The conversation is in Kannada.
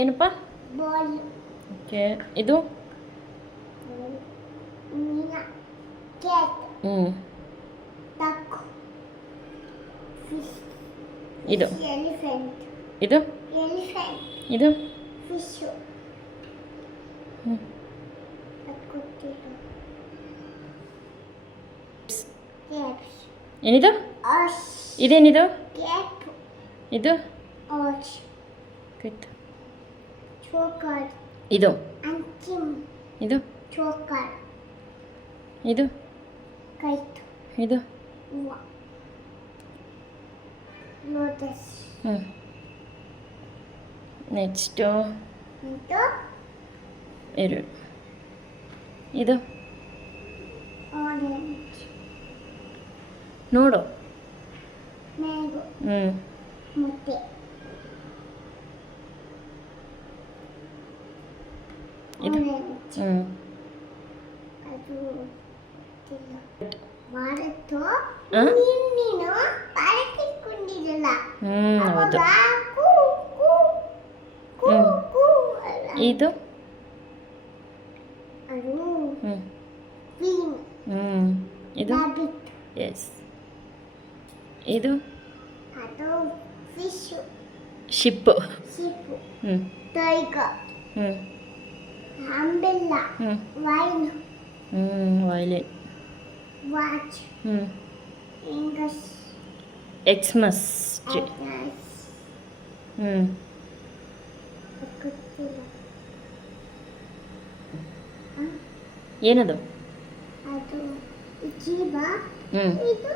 ಏನಪ್ಪ? ಬಾಲ್. ಓಕೆ. ಇದು ಮೀನಾ. ಕ್ಯಾಟ್. ಡಕ್. ಫಿಶ್. ಇದು ಎಲಿಫೆಂಟ್. ಇದು ಎಲಿಫೆಂಟ್. ಇದು ಫಿಶ್. ಹ್ಞೂ ಕ್ಯಾಪ್ಸ್. ಏನಿದು? ಆಶ್. ಇದೇನಿದು? ಕ್ಯಾಪ್. ಇದು ಆಶ್. ಕಿತ್. ಚೋಕರ್. ಇದು ಅಂಚಿಮ್. ಇದು ಚೋಕರ್. ಇದು ಕೈಟ್. ಇದು ಹೂವ. ಲೋಟಸ್. ಹ್ಞೂ ನೆಕ್ಸ್ಟು ಇದು ಎರಡು. ಇದು ಆರೆಂಜ್. ನೋಡು. ಮ್ಯಾಂಗೋ. ಮೊಟ್ಟೆ. ಇದು ಆರೆಂಜ್. ಅದು ಭಾರತ ನೀನು ಪಾರತಿಕೊಂಡಿರಲ್ಲ. ಹೌದು. ಇದು ಅದು ಕ್ವೀನ್. ಇದು ರಾಬಿಟ್. ಎಸ್. ಇದು ಅದು fish. Ship. Ship. Tiger. Umbrella. Wine. Violin. Watch. English. Christmas tree. ಗೊತ್ತಿಲ್ಲ. ಏನದು? ಅದು ಜೀವ. ಇದು